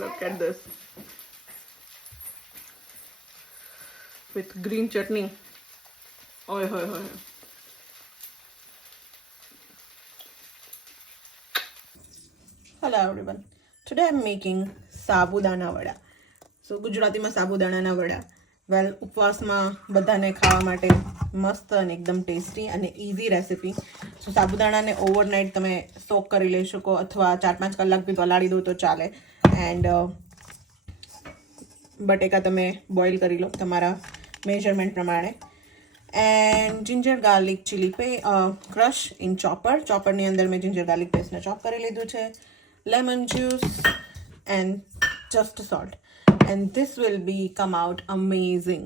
Look at this. With green chutney. Oi, oi, oi. Hello everyone. Today I'm making સાબુદાણા વડા. સો ગુજરાતીમાં સાબુદાણાના વડા. વેલ ઉપવાસમાં બધાને ખાવા માટે મસ્ત અને એકદમ ટેસ્ટી અને ઇઝી રેસિપી. સો સાબુદાણાને ઓવરનાઇટ તમે સોક કરી લઈ શકો અથવા 4-5 કલાક બી પલાળી દો તો ચાલે. એન્ડ બટેકા તમે બોઇલ કરી લો તમારા મેજરમેન્ટ પ્રમાણે. And ginger garlic chilli crush in ચોપરની અંદર મેં જિંજર ગાર્લિક પેસ્ટને ચોપ કરી લીધું છે. lemon juice and just salt, and this will be come out amazing.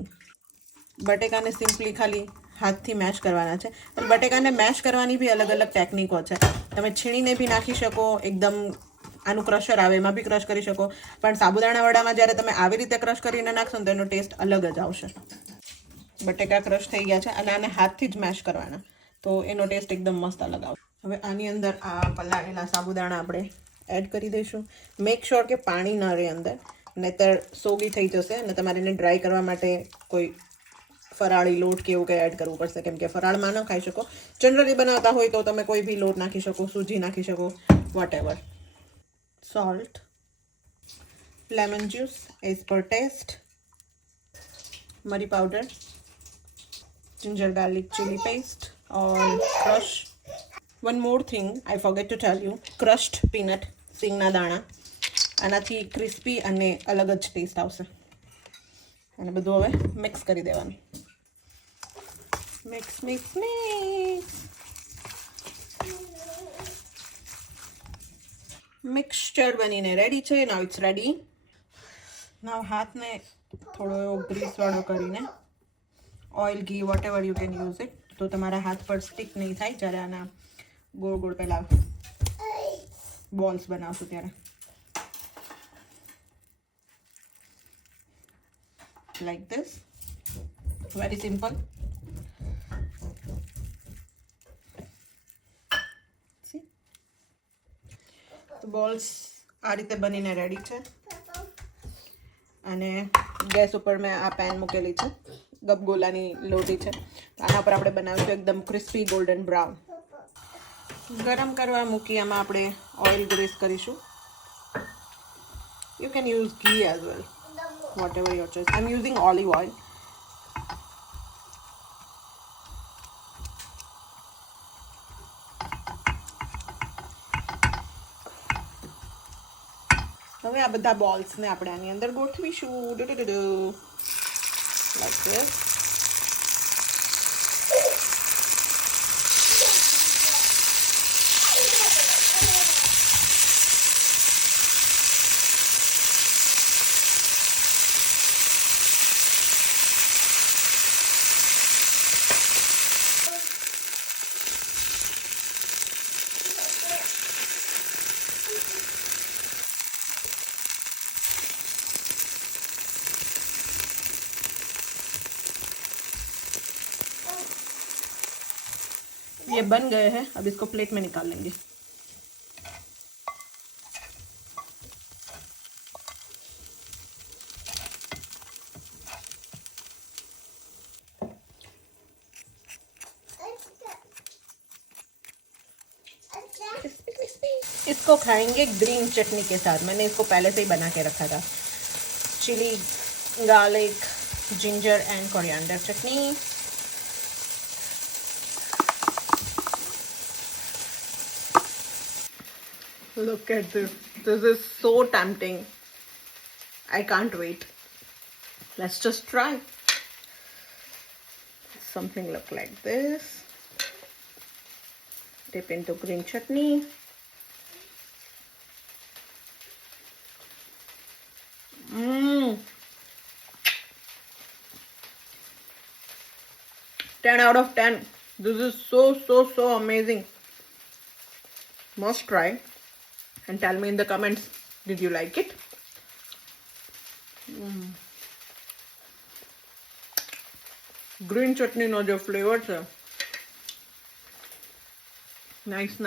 બટેકાને સિમ્પલી ખાલી હાથથી મેશ કરવાના છે. પણ બટેકાને મેશ કરવાની બી અલગ અલગ ટેકનિકો છે. તમે છીણીને બી નાખી શકો, એકદમ આનું ક્રશર આવે એમાં બી ક્રશ કરી શકો. પણ સાબુદાણા વડામાં જ્યારે તમે આવી રીતે ક્રશ કરીને નાખશો ને તો એનો ટેસ્ટ અલગ જ આવશે. બટેકા ક્રશ થઈ ગયા છે અને આને હાથથી જ મેશ કરવાના, તો એનો ટેસ્ટ એકદમ મસ્ત અલગ આવશે. હવે આની અંદર આ પલાળેલા સાબુદાણા આપણે એડ કરી દઈશું. મેક શ્યોર કે પાણી ન રહે અંદર, નહીંતર સોગી થઈ જશે અને તમારે એને ડ્રાય કરવા માટે કોઈ ફરાળી લોટ કે એવું કંઈ એડ કરવું પડશે, કેમ કે ફરાળમાં ન ખાઈ શકો. જનરલી બનાવતા હોય તો તમે કોઈ બી લોટ નાખી શકો, સૂજી નાખી શકો, whatever. Salt, lemon juice as per taste, મરી powder, ginger garlic chili paste or crush. One more thing I forget to tell you, crushed peanut, સિંગના દાણા. આનાથી ક્રિસ્પી અને અલગ જ ટેસ્ટ આવશે. અને બધું હવે મિક્સ કરી દેવાનું. Mix mix mix. મિક્સચર બનીને રેડી છે. Now it's ready. નાવ હાથને થોડો એવો ગ્રીસવાળો કરીને, oil ghee whatever you can use it, તો તમારા હાથ પર સ્ટીક નહીં થાય જ્યારે આના ગોળ ગોળ પહેલાં બોલ્સ બનાવશું ત્યારે. Like this, very simple. Balls આ રીતે બનીને રેડી છે. અને ગેસ ઉપર મેં આ પેન મૂકેલી છે, ગબગોલાની લોટી છે. આના પર આપણે બનાવીશું એકદમ ક્રિસ્પી ગોલ્ડન બ્રાઉન. ગરમ કરવા મૂકી આમાં આપણે ઓઇલ ગ્રીસ કરીશું. You can use ghee as well, whatever your choice. I am using olive oil. હવે આ બધા બોલ્સને આપણે આની અંદર ગોઠવીશું. Like this. ये बन गए हैं. अब इसको प्लेट में निकाल लेंगे. इसको खाएंगे ग्रीन चटनी के साथ. मैंने इसको पहले से ही बना के रखा था. Chili garlic ginger and coriander chutney. Look at this. This is so tempting. I can't wait. Let's just try. Something look like this. Dip into green chutney. Mmm. 10 out of 10. This is so amazing. Must try. And tell me in the comments, did you like it? Green chutney no jo flavor છે. Nice.